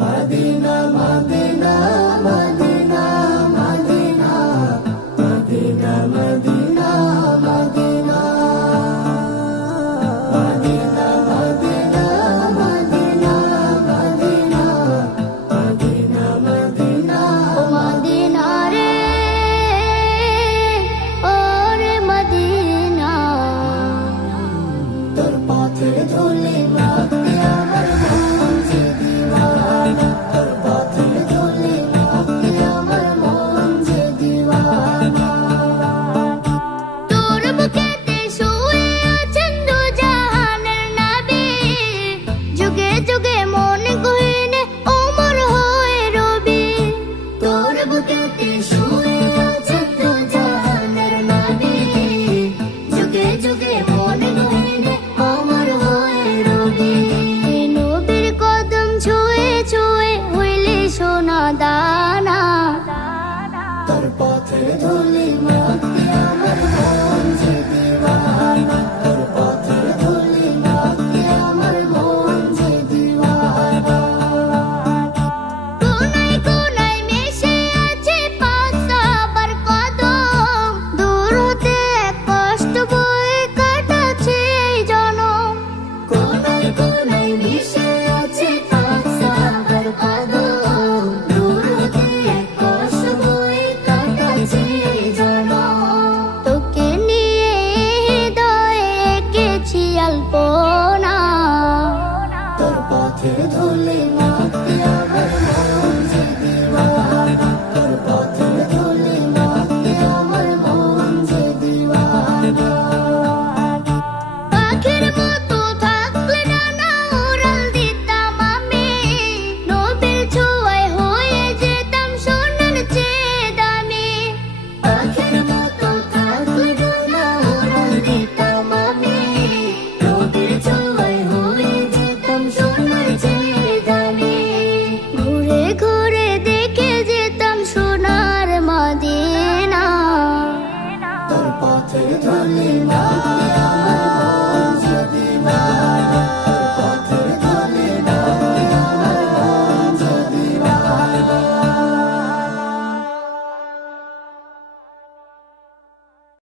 Medina Medina Medina Medina Medina Medina Medina Medina Medina Medina Medina Medina Medina ও Medina রে, ও রে Medina, তোর পথের ধুলি মাখতে আমার মন যে দিওয়ানা।